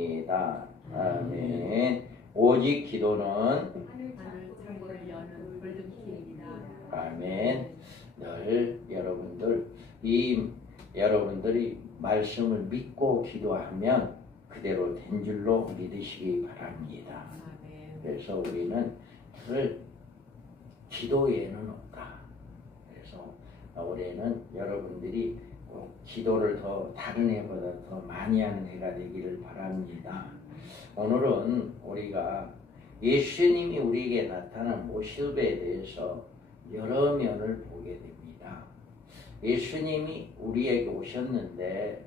기도합니다. 아멘. 오직 기도는 창고를 여는 골든키입니다. 아멘. 늘 여러분들이 말씀을 믿고 기도하면 그대로 된 줄로 믿으시기 바랍니다. 그래서 우리는 늘 기도에는 없다. 그래서 올해는 여러분들이 꼭 기도를 더 다른 해보다 더 많이 하는 해가 되기를 바랍니다. 오늘은 우리가 예수님이 우리에게 나타난 모습에 대해서 여러 면을 보게 됩니다. 예수님이 우리에게 오셨는데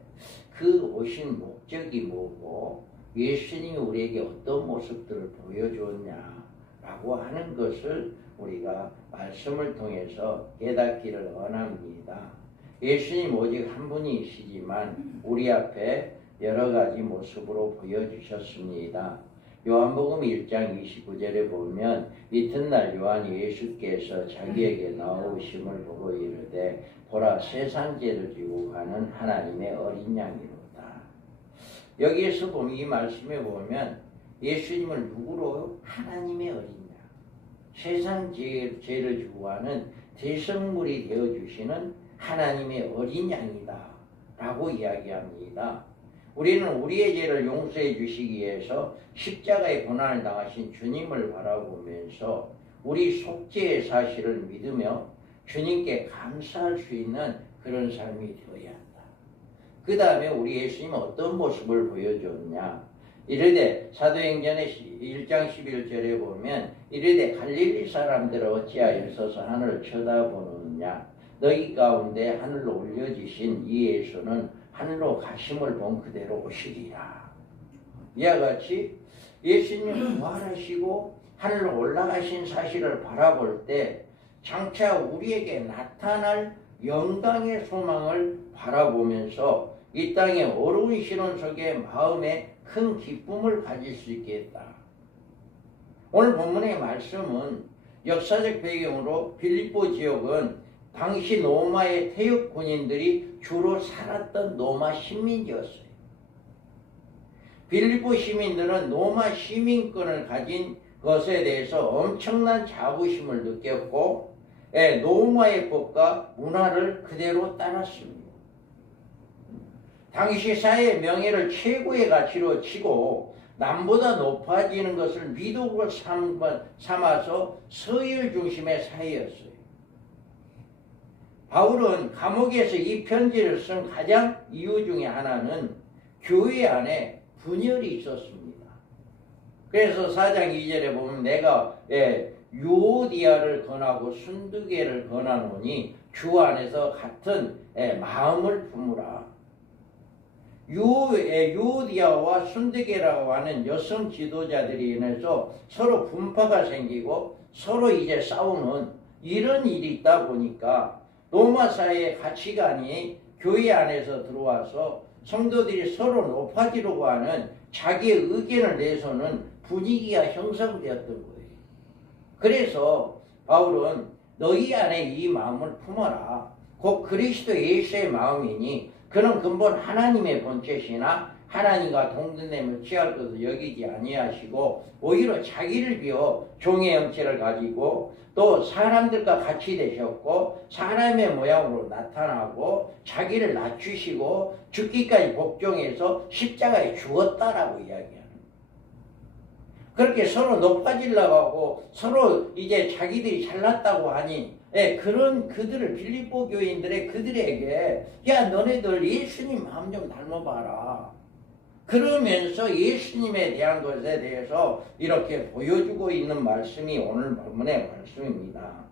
그 오신 목적이 뭐고 예수님이 우리에게 어떤 모습들을 보여주었냐라고 하는 것을 우리가 말씀을 통해서 깨닫기를 원합니다. 예수님 오직 한 분이시지만 우리 앞에 여러 가지 모습으로 보여주셨습니다. 요한복음 1장 29절에 보면 이튿날 요한이 예수께서 자기에게 나오심을 보고 이르되 보라 세상 죄를 지고 가는 하나님의 어린 양이로다. 여기에서 보면 이 말씀에 보면 예수님을 누구로? 하나님의 어린 양. 세상 죄를 지고 가는 대성물이 되어주시는 하나님의 어린 양이다 라고 이야기합니다. 우리는 우리의 죄를 용서해 주시기 위해서 십자가의 고난을 당하신 주님을 바라보면서 우리 속죄의 사실을 믿으며 주님께 감사할 수 있는 그런 삶이 되어야 한다. 그 다음에 우리 예수님은 어떤 모습을 보여줬냐. 이르되 사도행전의 1장 11절에 보면 이르되 갈릴리 사람들은 어찌하여 서서 하늘을 쳐다보느냐. 너희 가운데 하늘로 올려지신 이 예수는 하늘로 가심을 본 그대로 오시리라. 이와 같이 예수님은 부활하시고 하늘로 올라가신 사실을 바라볼 때 장차 우리에게 나타날 영광의 소망을 바라보면서 이 땅의 어려운 시련 속에 마음에 큰 기쁨을 가질 수 있겠다. 오늘 본문의 말씀은 역사적 배경으로 빌립보 지역은 당시 로마의 태역 군인들이 주로 살았던 로마 시민지였어요. 빌립보 시민들은 로마 시민권을 가진 것에 대해서 엄청난 자부심을 느꼈고 로마의 법과 문화를 그대로 따랐습니다. 당시 사회의 명예를 최고의 가치로 치고 남보다 높아지는 것을 미덕으로 삼아서 서열 중심의 사회였어요. 바울은 감옥에서 이 편지를 쓴 가장 이유 중에 하나는 교회 안에 분열이 있었습니다. 그래서 4장 2절에 보면 내가 유오디아를 권하고 순두계를 권하노니 주 안에서 같은 마음을 품으라. 유오디아와 순두계라고 하는 여성 지도자들이 인해서 서로 분파가 생기고 서로 이제 싸우는 이런 일이 있다 보니까 로마 사회의 가치관이 교회 안에서 들어와서 성도들이 서로 높아지려고 하는 자기의 의견을 내서는 분위기가 형성되었던 거예요. 그래서 바울은 너희 안에 이 마음을 품어라. 곧 그리스도 예수의 마음이니 그는 근본 하나님의 본체시나 하나님과 동등됨을 취할 것을 여기지 아니하시고 오히려 자기를 비워 종의 형체를 가지고 또 사람들과 같이 되셨고 사람의 모양으로 나타나고 자기를 낮추시고 죽기까지 복종해서 십자가에 죽었다라고 이야기하는. 그렇게 서로 높아지려고 하고 서로 이제 자기들이 잘났다고 하니 그런 그들을 빌립보 교인들의 그들에게 야 너네들 예수님 마음 좀 닮아봐라. 그러면서 예수님에 대한 것에 대해서 이렇게 보여주고 있는 말씀이 오늘 본문의 말씀입니다.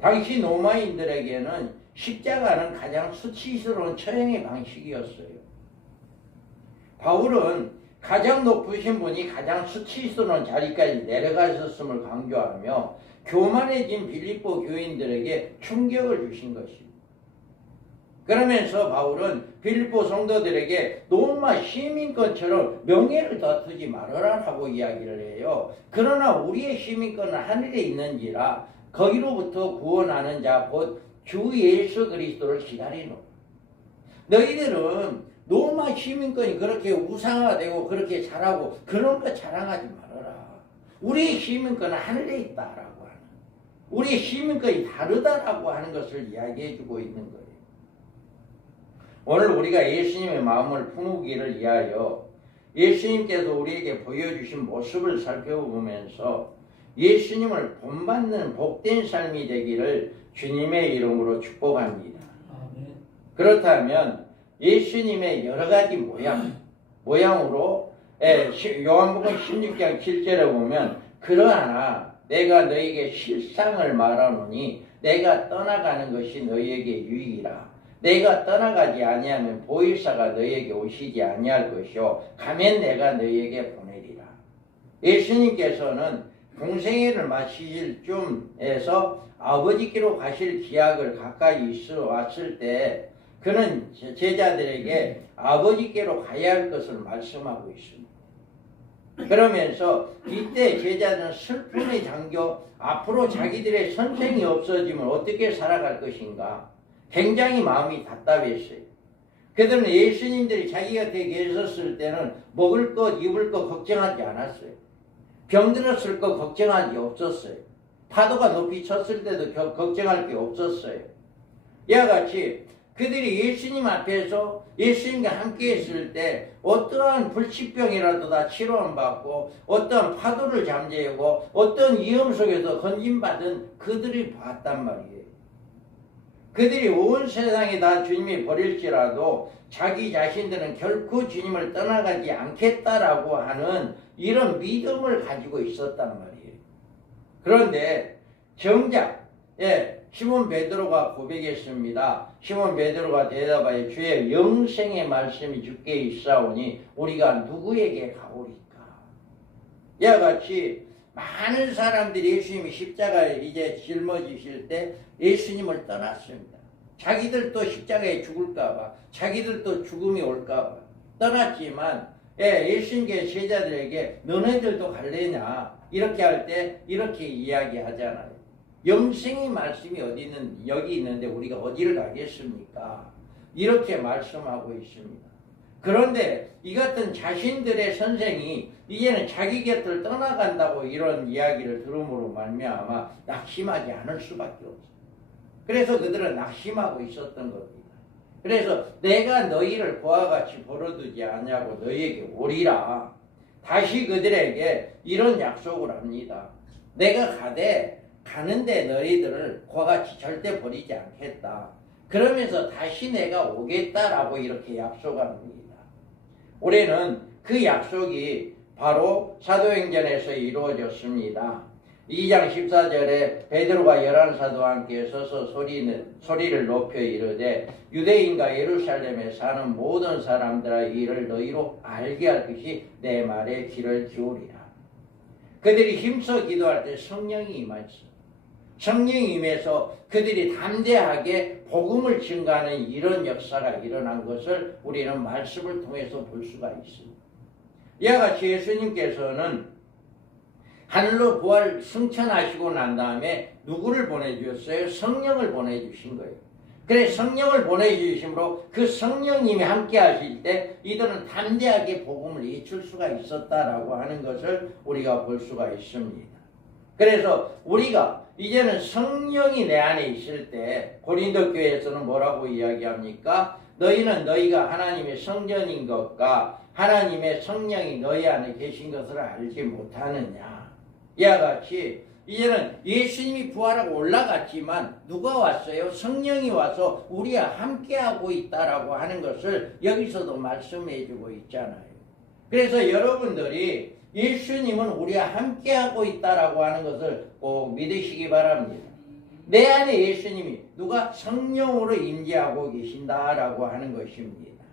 당시 로마인들에게는 십자가는 가장 수치스러운 처형의 방식이었어요. 바울은 가장 높으신 분이 가장 수치스러운 자리까지 내려가셨음을 강조하며 교만해진 빌립보 교인들에게 충격을 주신 것입니다. 그러면서 바울은 빌립보 성도들에게 로마 시민권처럼 명예를 다투지 말아라라고 이야기를 해요. 그러나 우리의 시민권은 하늘에 있는지라 거기로부터 구원하는 자 곧 주 예수 그리스도를 기다리노. 너희들은 로마 시민권이 그렇게 우상화되고 그렇게 잘하고 그런 거 자랑하지 말아라. 우리의 시민권은 하늘에 있다라고 하는, 우리의 시민권이 다르다라고 하는 것을 이야기해주고 있는 거예요. 오늘 우리가 예수님의 마음을 품우기를 위하여 예수님께서 우리에게 보여주신 모습을 살펴보면서 예수님을 본받는 복된 삶이 되기를 주님의 이름으로 축복합니다. 그렇다면 예수님의 여러 가지 모양으로 요한복음 16장 7절에 보면 그러하나 내가 너에게 실상을 말하노니 내가 떠나가는 것이 너희에게 유익이라. 내가 떠나가지 아니하면 보혜사가 너희에게 오시지 아니할 것이요 가면 내가 너희에게 보내리라. 예수님께서는 공생애를 마치실 쯤에서 아버지께로 가실 기약을 가까이 있어 왔을 때 그는 제자들에게 아버지께로 가야 할 것을 말씀하고 있습니다. 그러면서 이때 제자들은 슬픔에 잠겨 앞으로 자기들의 선생이 없어지면 어떻게 살아갈 것인가 굉장히 마음이 답답했어요. 그들은 예수님들이 자기 곁에 계셨을 때는 먹을 것 입을 것 걱정하지 않았어요. 병들었을 거 걱정할 게 없었어요. 파도가 높이 쳤을 때도 걱정할 게 없었어요. 이와 같이 그들이 예수님 앞에서 예수님과 함께 했을 때 어떠한 불치병이라도 다 치료받고 어떠한 파도를 잠재우고 어떤 위험 속에서 건진받은 그들이 봤단 말이에요. 그들이 온 세상에 다 주님이 버릴지라도 자기 자신들은 결코 주님을 떠나가지 않겠다라고 하는 이런 믿음을 가지고 있었단 말이에요. 그런데 정작 시몬 베드로가 고백했습니다. 시몬 베드로가 대답하여 주의 영생의 말씀이 주께 있사오니 우리가 누구에게 가오리까? 이와 같이 많은 사람들이 예수님이 십자가에 이제 짊어지실 때 예수님을 떠났습니다. 자기들도 십자가에 죽을까봐, 자기들도 죽음이 올까봐 떠났지만 예수님께 제자들에게 너네들도 갈래냐? 이렇게 할 때 이렇게 이야기하잖아요. 영생의 말씀이 여기 있는데 우리가 어디를 가겠습니까? 이렇게 말씀하고 있습니다. 그런데 이 같은 자신들의 선생이 이제는 자기 곁을 떠나간다고 이런 이야기를 들음으로 말미암아 낙심하지 않을 수밖에 없어요. 그래서 그들은 낙심하고 있었던 겁니다. 그래서 내가 너희를 그와 같이 벌어두지 않냐고 너희에게 오리라. 다시 그들에게 이런 약속을 합니다. 내가 가는데 너희들을 그와 같이 절대 버리지 않겠다. 그러면서 다시 내가 오겠다라고 이렇게 약속합니다. 올해는 그 약속이 바로 사도행전에서 이루어졌습니다. 2장 14절에 베드로가 11사도와 함께 서서 소리를 높여 이르되 유대인과 예루살렘에 사는 모든 사람들아 이를 너희로 알게 할 것이 내 말에 귀를 기울이라. 그들이 힘써 기도할 때 성령이 임했어. 성령이 임해서 그들이 담대하게 복음을 증가하는 이런 역사가 일어난 것을 우리는 말씀을 통해서 볼 수가 있습니다. 이와 같이 예수님께서는 하늘로 부활 승천하시고 난 다음에 누구를 보내주셨어요? 성령을 보내주신 거예요. 그래 성령을 보내주심으로 그 성령님이 함께 하실 때 이들은 담대하게 복음을 외칠 수가 있었다라고 하는 것을 우리가 볼 수가 있습니다. 그래서 우리가 이제는 성령이 내 안에 있을 때 고린도 교회에서는 뭐라고 이야기합니까? 너희는 너희가 하나님의 성전인 것과 하나님의 성령이 너희 안에 계신 것을 알지 못하느냐. 이와 같이 이제는 예수님이 부활하고 올라갔지만 누가 왔어요? 성령이 와서 우리와 함께하고 있다라고 하는 것을 여기서도 말씀해 주고 있잖아요. 그래서 여러분들이 예수님은 우리와 함께하고 있다라고 하는 것을 꼭 믿으시기 바랍니다. 내 안에 예수님이 누가 성령으로 임재하고 계신다라고 하는 것입니다.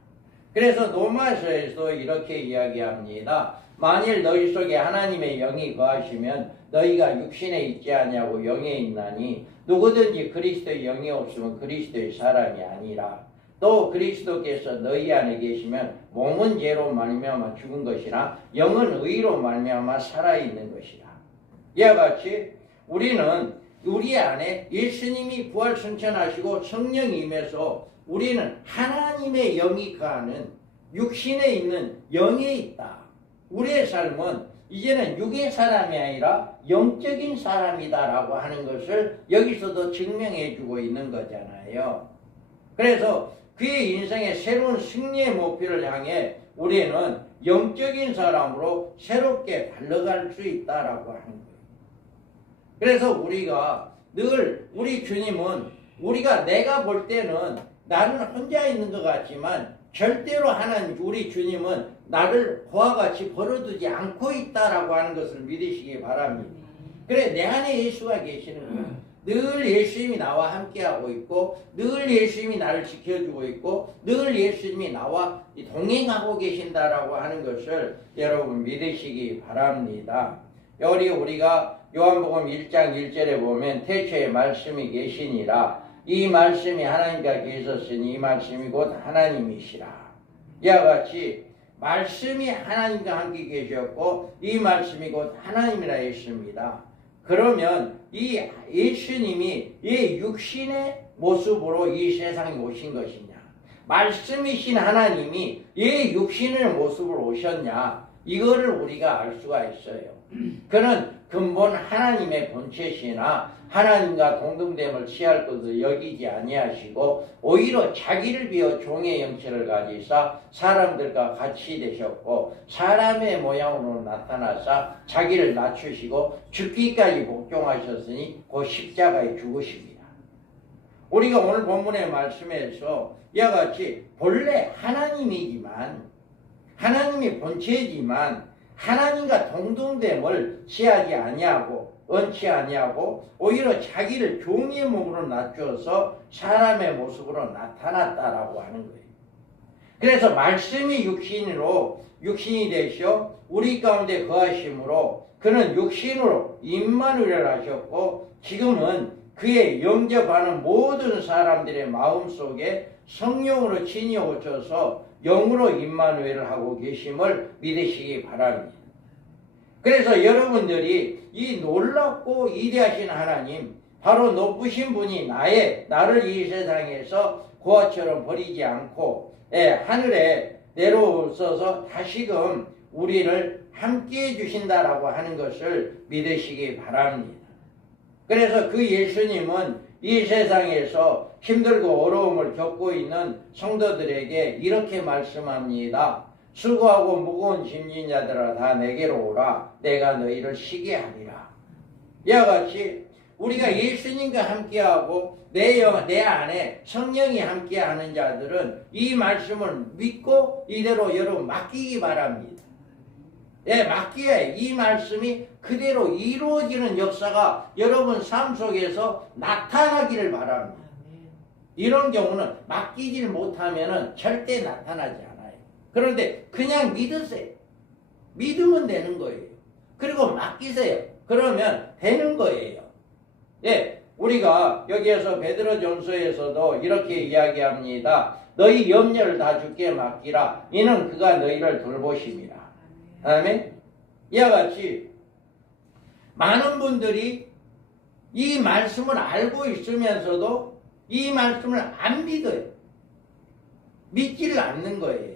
그래서 로마서에서 이렇게 이야기합니다. 만일 너희 속에 하나님의 영이 거하시면 너희가 육신에 있지 아니하고 영에 있나니 누구든지 그리스도의 영이 없으면 그리스도의 사람이 아니라 또 그리스도께서 너희 안에 계시면 몸은 죄로 말미암아 죽은 것이나 영은 의로 말미암아 살아있는 것이라. 이와 같이 우리는 우리 안에 예수님이 부활 승천하시고 성령이 임해서 우리는 하나님의 영이 거하는 육신에 있는 영에 있다. 우리의 삶은 이제는 육의 사람이 아니라 영적인 사람이다라고 하는 것을 여기서도 증명해 주고 있는 거잖아요. 그래서 그의 인생의 새로운 승리의 목표를 향해 우리는 영적인 사람으로 새롭게 달려갈 수 있다라고 하는 거예요. 그래서 우리가 늘 우리 주님은 내가 볼 때는 나는 혼자 있는 것 같지만 절대로 하나님 우리 주님은 나를 그와 같이 버려두지 않고 있다라고 하는 것을 믿으시기 바랍니다. 그래 내 안에 예수가 계시는 거예요. 늘 예수님이 나와 함께하고 있고 늘 예수님이 나를 지켜주고 있고 늘 예수님이 나와 동행하고 계신다라고 하는 것을 여러분 믿으시기 바랍니다. 우리가 요한복음 1장 1절에 보면 태초에 말씀이 계시니라 이 말씀이 하나님과 계셨으니 이 말씀이 곧 하나님이시라. 이와 같이 말씀이 하나님과 함께 계셨고 이 말씀이 곧 하나님이라 했습니다. 그러면 이 예수님이 이 육신의 모습으로 이 세상에 오신 것이냐, 말씀이신 하나님이 이 육신의 모습으로 오셨냐, 이거를 우리가 알 수가 있어요. 그는 근본 하나님의 본체시나 하나님과 동등됨을 취할 것을 여기지 아니하시고 오히려 자기를 비워 종의 형체를 가지사 사람들과 같이 되셨고 사람의 모양으로 나타나사 자기를 낮추시고 죽기까지 복종하셨으니 그 십자가에 죽으십니다. 우리가 오늘 본문의 말씀에서 이와 같이 본래 하나님이지만 하나님이 본체이지만 하나님과 동등됨을 취하지 아니하고 얹지 아니하고 오히려 자기를 종의 몸으로 낮추어서 사람의 모습으로 나타났다라고 하는 거예요. 그래서 말씀이 육신이 되시어 우리 가운데 거하심으로 그는 육신으로 임마누엘을 하셨고 지금은 그의 영접하는 모든 사람들의 마음속에 성령으로 친히 오셔서 영으로 임마누엘을 하고 계심을 믿으시기 바랍니다. 그래서 여러분들이 이 놀랍고 위대하신 하나님, 바로 높으신 분이 나를 이 세상에서 고아처럼 버리지 않고 하늘에 내려오셔서 다시금 우리를 함께 해주신다라고 하는 것을 믿으시기 바랍니다. 그래서 그 예수님은 이 세상에서 힘들고 어려움을 겪고 있는 성도들에게 이렇게 말씀합니다. 수고하고 무거운 짐진 자들아 다 내게로 오라. 내가 너희를 쉬게 하리라. 이와 같이 우리가 예수님과 함께하고 내 안에 성령이 함께하는 자들은 이 말씀을 믿고 이대로 여러분 맡기기 바랍니다. 맡기에 이 말씀이 그대로 이루어지는 역사가 여러분 삶 속에서 나타나기를 바랍니다. 이런 경우는 맡기질 못하면 절대 나타나지 않아요. 그런데 그냥 믿으세요. 믿으면 되는 거예요. 그리고 맡기세요. 그러면 되는 거예요. 우리가 여기에서 베드로전서에서도 이렇게 이야기합니다. 너희 염려를 다 주께 맡기라. 이는 그가 너희를 돌보심이라. 다음에 이와 같이 많은 분들이 이 말씀을 알고 있으면서도 이 말씀을 안 믿어요. 믿지를 않는 거예요.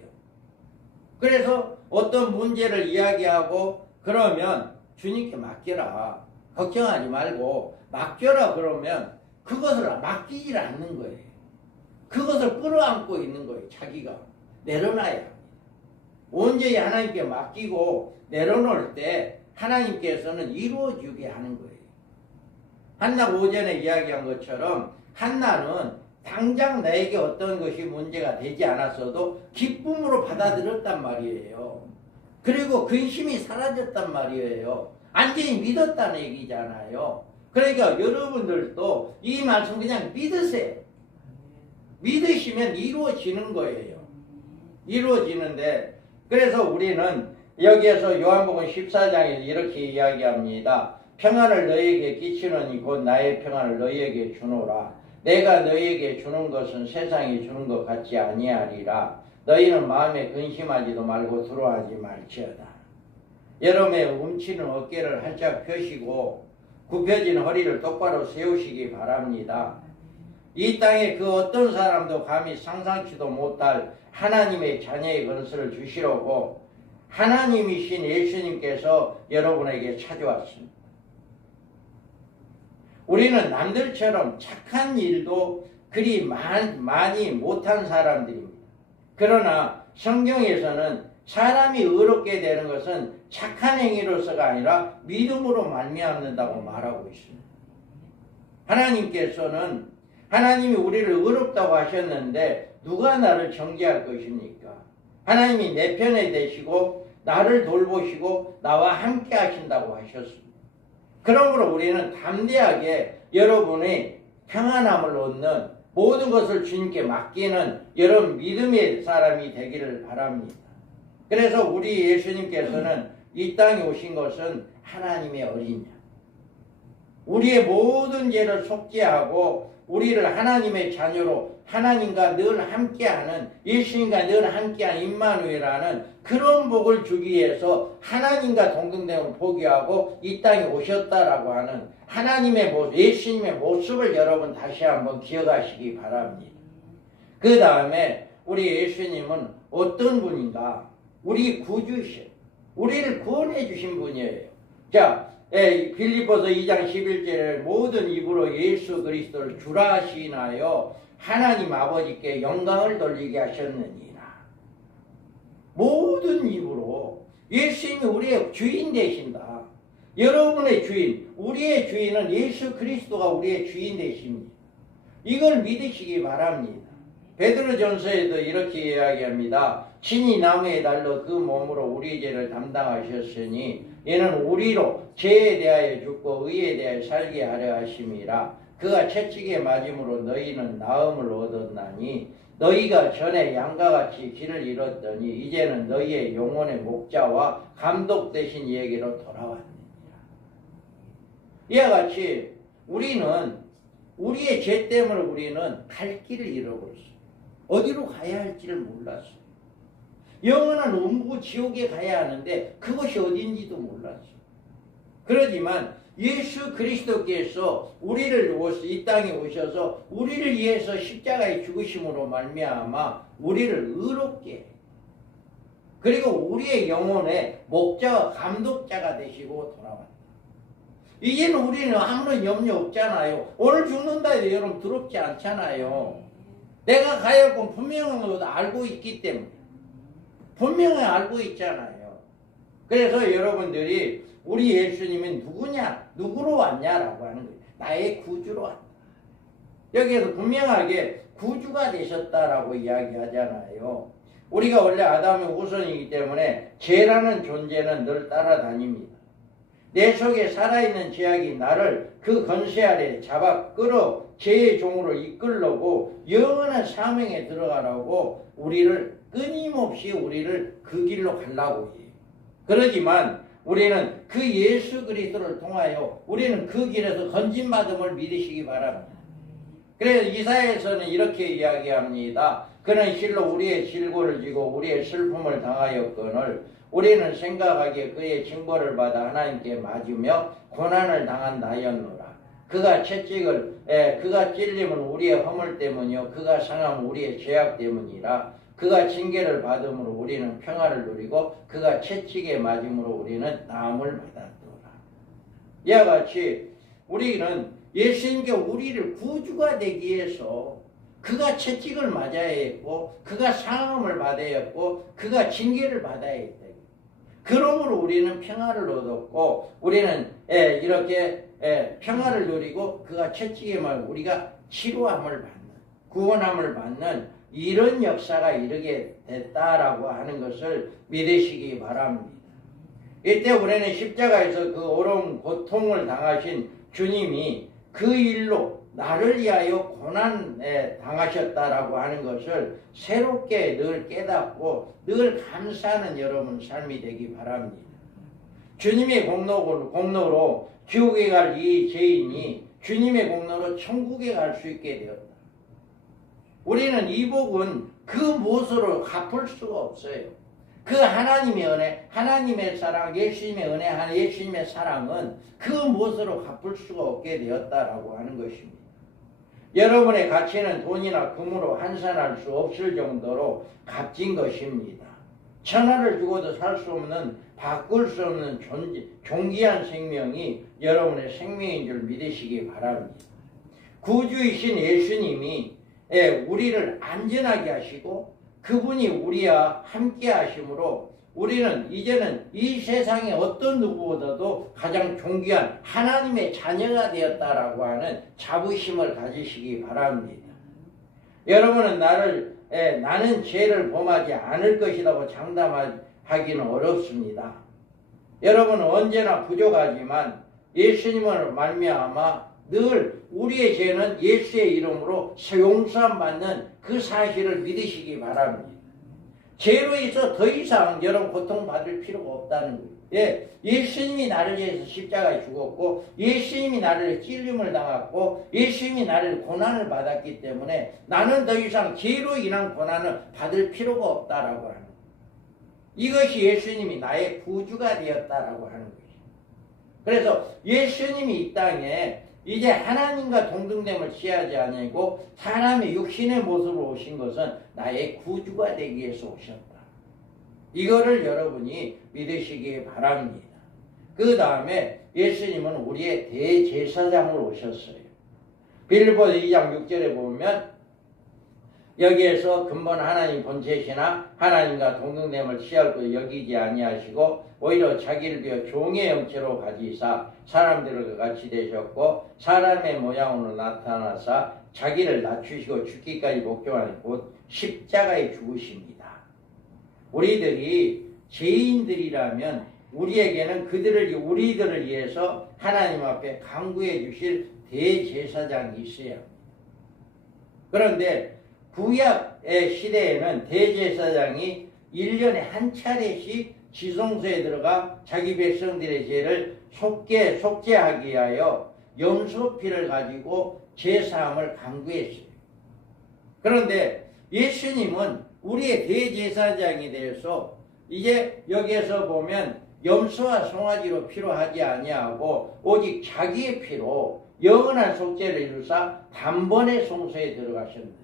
그래서 어떤 문제를 이야기하고 그러면 주님께 맡겨라. 걱정하지 말고 맡겨라 그러면 그것을 맡기질 않는 거예요. 그것을 끌어안고 있는 거예요. 자기가 내려놔야 합니다. 온전히 하나님께 맡기고 내려놓을 때 하나님께서는 이루어주게 하는 거예요. 한나 오전에 이야기한 것처럼 한나는 당장 나에게 어떤 것이 문제가 되지 않았어도 기쁨으로 받아들였단 말이에요. 그리고 근심이 사라졌단 말이에요. 완전히 믿었다는 얘기잖아요. 그러니까 여러분들도 이 말씀 그냥 믿으세요. 믿으시면 이루어지는 거예요. 이루어지는데 그래서 우리는 여기에서 요한복음 14장에 이렇게 이야기합니다. 평안을 너희에게 끼치노니 곧 나의 평안을 너희에게 주노라. 내가 너희에게 주는 것은 세상이 주는 것 같지 아니하리라. 너희는 마음에 근심하지도 말고 두려워하지 말지어다. 여러분의 움츠는 어깨를 활짝 펴시고 굽혀진 허리를 똑바로 세우시기 바랍니다. 이 땅에 그 어떤 사람도 감히 상상치도 못할 하나님의 자녀의 건설을 주시려고 하나님이신 예수님께서 여러분에게 찾아왔습니다. 우리는 남들처럼 착한 일도 그리 많이 못한 사람들입니다. 그러나 성경에서는 사람이 의롭게 되는 것은 착한 행위로서가 아니라 믿음으로 말미암는다고 말하고 있습니다. 하나님께서는 하나님이 우리를 의롭다고 하셨는데 누가 나를 정죄할 것입니까? 하나님이 내 편에 되시고 나를 돌보시고 나와 함께 하신다고 하셨습니다. 그러므로 우리는 담대하게 여러분의 평안함을 얻는 모든 것을 주님께 맡기는 여러분 믿음의 사람이 되기를 바랍니다. 그래서 우리 예수님께서는 이 땅에 오신 것은 하나님의 어린 양, 우리의 모든 죄를 속죄하고 우리를 하나님의 자녀로 하나님과 늘 함께하는, 예수님과 늘 함께하는 임마누엘이라는 그런 복을 주기 위해서 하나님과 동등됨을 포기하고 이 땅에 오셨다라고 하는 하나님의 모습, 예수님의 모습을 여러분 다시 한번 기억하시기 바랍니다. 그 다음에 우리 예수님은 어떤 분인가? 우리 구주셔, 우리를 구원해 주신 분이에요. 자, 빌립보서 2장 11절에 모든 입으로 예수 그리스도를 주라 하시나요 하나님 아버지께 영광을 돌리게 하셨느니라. 모든 입으로 예수님이 우리의 주인 되신다. 여러분의 주인, 우리의 주인은 예수 그리스도가 우리의 주인 되십니다. 이걸 믿으시기 바랍니다. 베드로전서에도 이렇게 이야기합니다. 친히 나무에 달려 그 몸으로 우리 죄를 담당하셨으니 이는 우리로 죄에 대하여 죽고 의에 대하여 살게 하려 하심이라. 그가 채찍에 맞음으로 너희는 나음을 얻었나니 너희가 전에 양과같이 길을 잃었더니 이제는 너희의 영혼의 목자와 감독 되신 이에게로 돌아왔느니라. 이와 같이 우리는 우리의 죄 때문에 우리는 갈 길을 잃어버렸어요. 어디로 가야 할지를 몰랐어요. 영원한 음부 지옥에 가야 하는데 그것이 어딘지도 몰랐어요. 그러지만 예수 그리스도께서 우리를 이 땅에 오셔서 우리를 위해서 십자가에 죽으심으로 말미암아 우리를 의롭게 해요. 그리고 우리의 영혼의 목자와 감독자가 되시고 돌아왔다. 이제는 우리는 아무런 염려 없잖아요. 오늘 죽는다 해도 여러분 두렵지 않잖아요. 내가 가야 할 건 분명한 것도 알고 있기 때문에. 분명히 알고 있잖아요. 그래서 여러분들이 우리 예수님이 누구냐, 누구로 왔냐라고 하는 거예요. 나의 구주로 왔다. 여기에서 분명하게 구주가 되셨다라고 이야기하잖아요. 우리가 원래 아담의 후손이기 때문에 죄라는 존재는 늘 따라다닙니다. 내 속에 살아있는 죄악이 나를 그 건세 아래 잡아 끌어 죄의 종으로 이끌려고 영원한 사명에 들어가라고 우리를 끊임없이 우리를 그 길로 가려고 해요. 그러지만 우리는 그 예수 그리스도를 통하여 우리는 그 길에서 건진받음을 믿으시기 바랍니다. 그래서 이사야에서는 이렇게 이야기합니다. 그는 실로 우리의 질고를 지고 우리의 슬픔을 당하였거늘 우리는 생각하기에 그의 징벌을 받아 하나님께 맞으며 고난을 당한다였노라. 그가 그가 찔림은 우리의 허물 때문이요 그가 상함은 우리의 죄악 때문이라. 그가 징계를 받음으로 우리는 평화를 누리고 그가 채찍에 맞음으로 우리는 나음을 받았더라. 이와 같이 우리는 예수님께 우리를 구주가 되기 위해서 그가 채찍을 맞아야 했고 그가 상함을 받아야 했고 그가 징계를 받아야 했다. 그러므로 우리는 평화를 얻었고 우리는 이렇게 평화를 누리고 그가 채찍에 맞아 우리가 치료함을 받는, 구원함을 받는 이런 역사가 이르게 됐다라고 하는 것을 믿으시기 바랍니다. 이때 우리는 십자가에서 그 어려운 고통을 당하신 주님이 그 일로 나를 위하여 고난에 당하셨다라고 하는 것을 새롭게 늘 깨닫고 늘 감사하는 여러분 삶이 되기 바랍니다. 주님의 공로로 지옥에 갈 이 죄인이 주님의 공로로 천국에 갈 수 있게 되었다. 우리는 이 복은 그 무엇으로 갚을 수가 없어요. 그 하나님의 은혜, 하나님의 사랑, 예수님의 은혜, 예수님의 사랑은 그 무엇으로 갚을 수가 없게 되었다라고 하는 것입니다. 여러분의 가치는 돈이나 금으로 환산할 수 없을 정도로 값진 것입니다. 천하를 주고도 살 수 없는, 바꿀 수 없는 존귀한 생명이 여러분의 생명인 줄 믿으시기 바랍니다. 구주이신 예수님이 우리를 안전하게 하시고 그분이 우리와 함께 하심으로 우리는 이제는 이 세상의 어떤 누구보다도 가장 존귀한 하나님의 자녀가 되었다라고 하는 자부심을 가지시기 바랍니다. 여러분은 나는 죄를 범하지 않을 것이라고 장담하기는 어렵습니다. 여러분은 언제나 부족하지만 예수님을 말미암아 늘 우리의 죄는 예수의 이름으로 용서함 받는 그 사실을 믿으시기 바랍니다. 죄로 인해서 더 이상 여러분 고통받을 필요가 없다는 거예요. 예수님이 나를 위해서 십자가에 죽었고 예수님이 나를 찔림을 당했고 예수님이 나를 고난을 받았기 때문에 나는 더 이상 죄로 인한 고난을 받을 필요가 없다라고 하는 거예요. 이것이 예수님이 나의 구주가 되었다라고 하는 거예요. 그래서 예수님이 이 땅에 이제 하나님과 동등됨을 취하지 아니고 사람의 육신의 모습으로 오신 것은 나의 구주가 되기 위해서 오셨다. 이거를 여러분이 믿으시기 바랍니다. 그 다음에 예수님은 우리의 대제사장으로 오셨어요. 빌립보서 2장 6절에 보면 여기에서 근본 하나님 본체시나 하나님과 동등됨을 취할 것 여기지 아니하시고 오히려 자기를 비워 종의 형체로 가지사 사람들과 같이 되셨고 사람의 모양으로 나타나사 자기를 낮추시고 죽기까지 목적하는 곧 십자가에 죽으십니다. 우리들이 죄인들이라면 우리에게는 우리들을 위해서 하나님 앞에 간구해 주실 대제사장이 있어야 합니다. 그런데 구약의 시대에는 대제사장이 1년에 한 차례씩 지성소에 들어가 자기 백성들의 죄를 속죄하기 위하여 염소피를 가지고 제사함을 간구했어요. 그런데 예수님은 우리의 대제사장이 되어서 이제 여기에서 보면 염소와 송아지로 피로 하지 아니하고 오직 자기의 피로 영원한 속죄를 이루사 단번에 성소에 들어가셨느니라.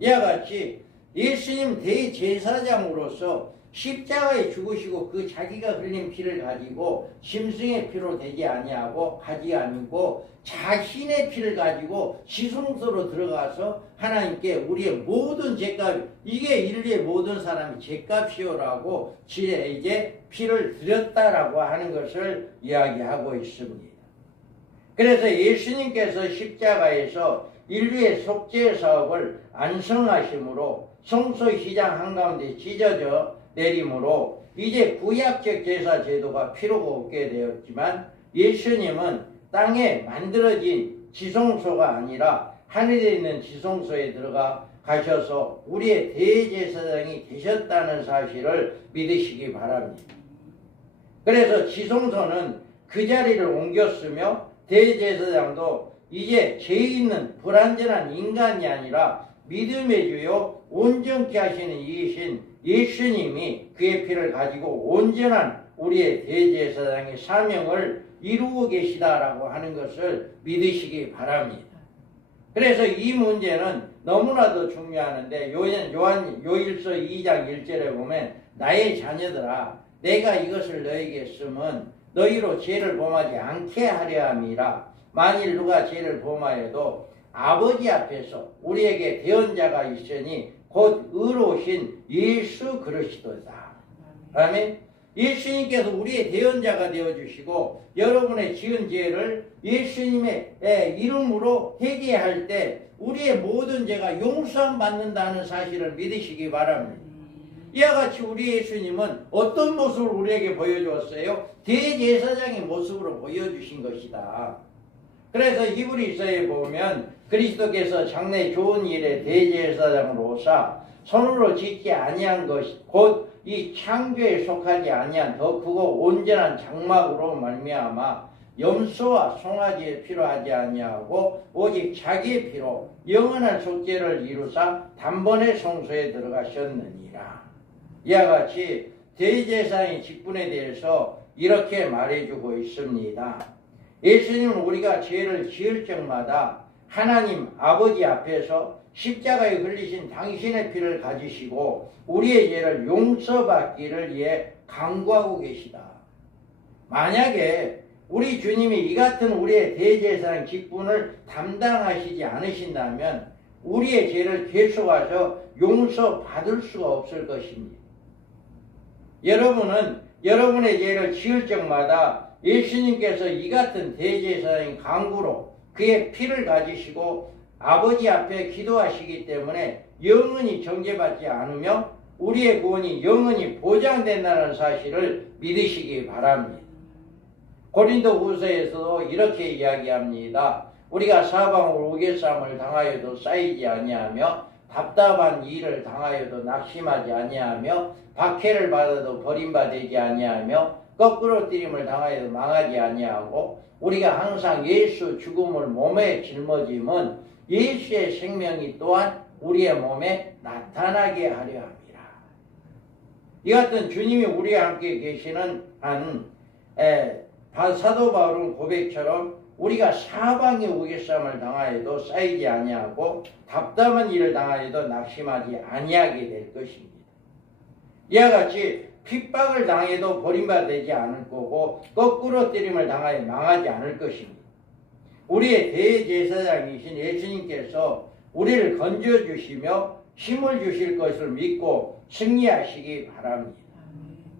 이와 같이 예수님 대제사장으로서 십자가에 죽으시고 그 자기가 흘린 피를 가지고 짐승의 피로 되지 아니하고 가지 아니고 자신의 피를 가지고 지성소로 들어가서 하나님께 우리의 모든 죄값, 이게 인류의 모든 사람이 죄값이오라고 이제 피를 드렸다라고 하는 것을 이야기하고 있습니다. 그래서 예수님께서 십자가에서 인류의 속죄 사업을 안성하심으로 성소시장 한가운데 찢어져 내림으로 이제 구약적 제사 제도가 필요가 없게 되었지만 예수님은 땅에 만들어진 지성소가 아니라 하늘에 있는 지성소에 들어가 가셔서 우리의 대제사장이 되셨다는 사실을 믿으시기 바랍니다. 그래서 지성소는 그 자리를 옮겼으며 대제사장도 이제 죄 있는 불완전한 인간이 아니라 믿음의 주요 온전케 하시는 이이신 예수님이 그의 피를 가지고 온전한 우리의 대제사장의 사명을 이루고 계시다라고 하는 것을 믿으시기 바랍니다. 그래서 이 문제는 너무나도 중요하는데 요일서 2장 1절에 보면 나의 자녀들아 내가 이것을 너에게 쓰면 너희로 죄를 범하지 않게 하려 함이라. 만일 누가 죄를 범하여도 아버지 앞에서 우리에게 대언자가 있으니 곧 의로우신 예수 그리스도다. 아멘. 예수님께서 우리의 대언자가 되어주시고 여러분의 지은 죄를 예수님의 이름으로 회개할 때 우리의 모든 죄가 용서함 받는다는 사실을 믿으시기 바랍니다. 이와 같이 우리 예수님은 어떤 모습을 우리에게 보여주었어요? 대제사장의 모습으로 보여주신 것이다. 그래서 히브리서에 보면 그리스도께서 장래 좋은 일에 대제사장으로 오사 손으로 짓지 아니한 것이 곧 이 창조에 속하지 아니한 더 크고 온전한 장막으로 말미암아 염소와 송아지의 피로 하지 아니하고 오직 자기의 피로 영원한 속죄를 이루사 단번에 성소에 들어가셨느니라. 이와 같이 대제사장의 직분에 대해서 이렇게 말해주고 있습니다. 예수님은 우리가 죄를 지을 적마다 하나님 아버지 앞에서 십자가에 흘리신 당신의 피를 가지시고 우리의 죄를 용서받기를 위해 간구하고 계시다. 만약에 우리 주님이 이 같은 우리의 대제사장 직분을 담당하시지 않으신다면 우리의 죄를 계속해서 용서받을 수가 없을 것입니다. 여러분은 여러분의 죄를 지을 적마다 예수님께서 이 같은 대제사장의 간구로 그의 피를 가지시고 아버지 앞에 기도하시기 때문에 영원히 정죄받지 않으며 우리의 구원이 영원히 보장된다는 사실을 믿으시기 바랍니다. 고린도후서에서도 이렇게 이야기합니다. 우리가 사방으로 우겨쌈을 당하여도 쌓이지 아니하며 답답한 일을 당하여도 낙심하지 아니하며 박해를 받아도 버림받지 아니하며 거꾸로 뛰림을 당하여도 망하지 아니하고 우리가 항상 예수 죽음을 몸에 짊어짐은 예수의 생명이 또한 우리의 몸에 나타나게 하려 합니다. 이 같은 주님이 우리와 함께 계시는 사도 바울은 고백처럼 우리가 사방의 우겨쌈을 당하여도 쌓이지 아니하고 답답한 일을 당하여도 낙심하지 아니하게 될 것입니다. 이와 같이 핍박을 당해도 버림받지 않을 거고 거꾸로 때림을 당하여 망하지 않을 것입니다. 우리의 대제사장이신 예수님께서 우리를 건져주시며 힘을 주실 것을 믿고 승리하시기 바랍니다.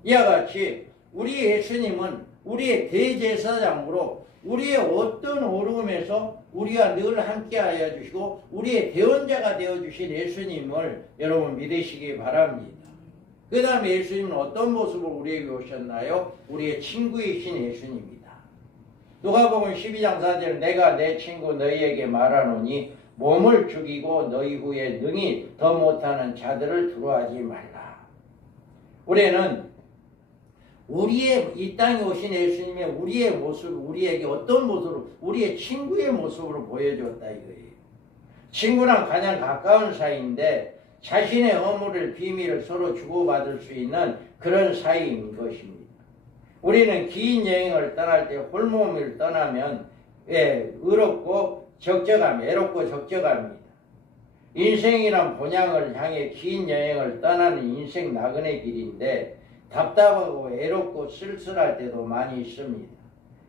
이와 같이 우리 예수님은 우리의 대제사장으로 우리의 어떤 어려움에서 우리와 늘 함께하여 주시고 우리의 대원자가 되어주신 예수님을 여러분 믿으시기 바랍니다. 그 다음에 예수님은 어떤 모습으로 우리에게 오셨나요? 우리의 친구이신 예수님입니다. 누가복음 12장 4절 내가 내 친구 너희에게 말하노니 몸을 죽이고 너희 후에 능히 더 못하는 자들을 두려워하지 말라. 우리는 우리의 이 땅에 오신 예수님의 우리의 모습, 우리에게 어떤 모습으로 우리의 친구의 모습으로 보여줬다 이거예요. 친구랑 가장 가까운 사이인데 자신의 허물을 비밀을 서로 주고받을 수 있는 그런 사이인 것입니다. 우리는 긴 여행을 떠날 때 홀몸을 떠나면 외롭고 적적합니다. 인생이란 본향을 향해 긴 여행을 떠나는 인생 나그네 길인데 답답하고 외롭고 쓸쓸할 때도 많이 있습니다.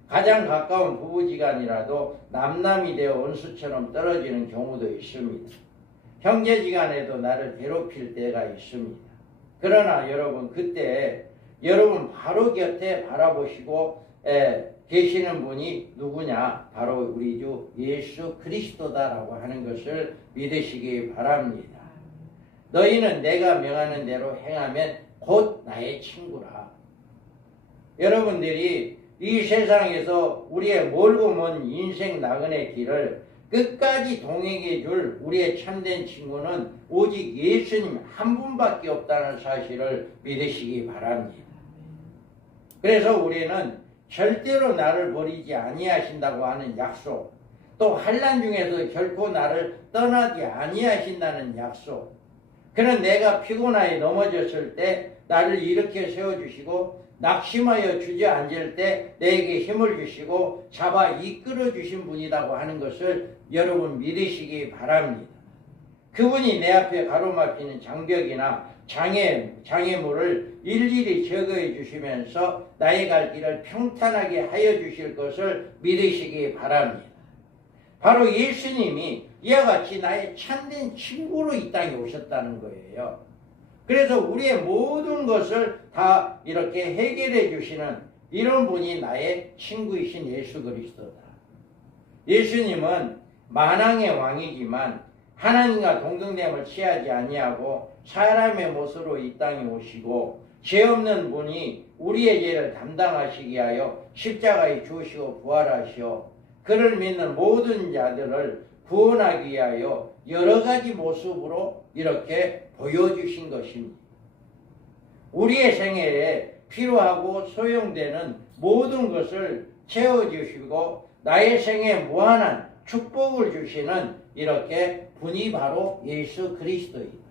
가장 가까운 부부지간이라도 남남이 되어 원수처럼 떨어지는 경우도 있습니다. 형제지간에도 나를 괴롭힐 때가 있습니다. 그러나 여러분 그때 여러분 바로 곁에 바라보시고 계시는 분이 누구냐? 바로 우리 주 예수 그리스도다라고 하는 것을 믿으시기 바랍니다. 너희는 내가 명하는 대로 행하면 곧 나의 친구라. 여러분들이 이 세상에서 우리의 멀고 먼 인생 나그네 길을 끝까지 동행해 줄 우리의 참된 친구는 오직 예수님 한 분밖에 없다는 사실을 믿으시기 바랍니다. 그래서 우리는 절대로 나를 버리지 아니하신다고 하는 약속, 또 환난 중에서 결코 나를 떠나지 아니하신다는 약속, 그는 내가 피곤하여 넘어졌을 때 나를 일으켜 세워주시고 낙심하여 주저앉을 때 내게 힘을 주시고 잡아 이끌어 주신 분이라고 하는 것을 여러분 믿으시기 바랍니다. 그분이 내 앞에 가로막히는 장벽이나 장애물을 일일이 제거해 주시면서 나의 갈 길을 평탄하게 하여 주실 것을 믿으시기 바랍니다. 바로 예수님이 이와 같이 나의 참된 친구로 이 땅에 오셨다는 거예요. 그래서 우리의 모든 것을 다 이렇게 해결해 주시는 이런 분이 나의 친구이신 예수 그리스도다. 예수님은 만왕의 왕이지만 하나님과 동등됨을 취하지 아니하고 사람의 모습으로 이 땅에 오시고 죄 없는 분이 우리의 죄를 담당하시기 위하여 십자가에 죽으시고 부활하시어 그를 믿는 모든 자들을 구원하기 위하여 여러 가지 모습으로 이렇게 보여주신 것입니다. 우리의 생애에 필요하고 소용되는 모든 것을 채워주시고 나의 생애에 무한한 축복을 주시는 이렇게 분이 바로 예수 그리스도입니다.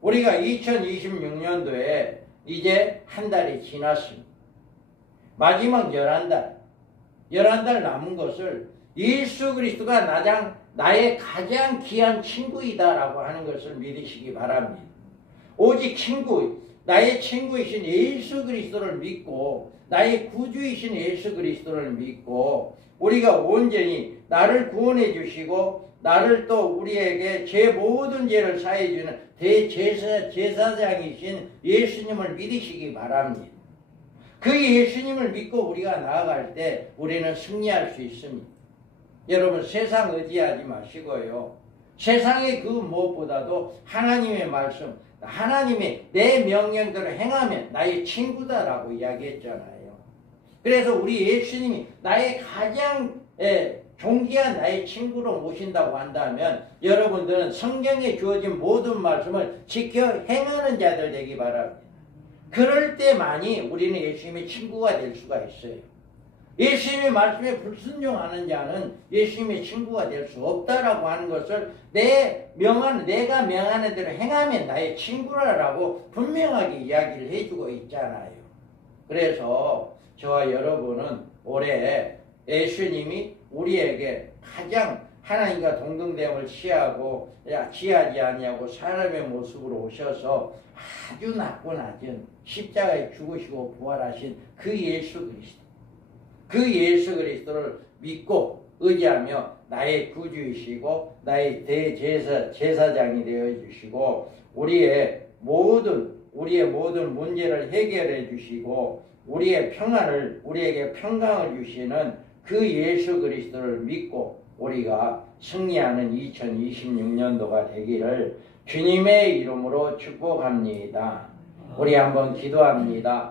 우리가 2026년도에 이제 한 달이 지났습니다. 마지막 11달 남은 것을 예수 그리스도가 나의 가장 귀한 친구이다라고 하는 것을 믿으시기 바랍니다. 오직 나의 친구이신 예수 그리스도를 믿고 나의 구주이신 예수 그리스도를 믿고 우리가 온전히 나를 구원해 주시고 나를 또 우리에게 제 모든 죄를 사해 주는 대제사장이신 예수님을 믿으시기 바랍니다. 그 예수님을 믿고 우리가 나아갈 때 우리는 승리할 수 있습니다. 여러분 세상 의지하지 마시고요. 세상의 그 무엇보다도 하나님의 말씀, 하나님의 내 명령대로 행하면 나의 친구다라고 이야기했잖아요. 그래서 우리 예수님이 나의 가장 존귀한 나의 친구로 모신다고 한다면 여러분들은 성경에 주어진 모든 말씀을 지켜 행하는 자들 되기 바랍니다. 그럴 때만이 우리는 예수님의 친구가 될 수가 있어요. 예수님의 말씀에 불순종하는 자는 예수님의 친구가 될 수 없다라고 하는 것을 내가 명하는 대로 행하면 나의 친구라고 분명하게 이야기를 해주고 있잖아요. 그래서 저와 여러분은 올해 예수님이 우리에게 가장 하나님과 동등됨을 취하지 아니하고 사람의 모습으로 오셔서 아주 낮은 십자가에 죽으시고 부활하신 그 예수 그리스도를 믿고 의지하며 나의 구주이시고 나의 대제사장이 되어주시고 우리의 모든 문제를 해결해 주시고 우리에게 평강을 주시는 그 예수 그리스도를 믿고 우리가 승리하는 2026년도가 되기를 주님의 이름으로 축복합니다. 우리 한번 기도합니다.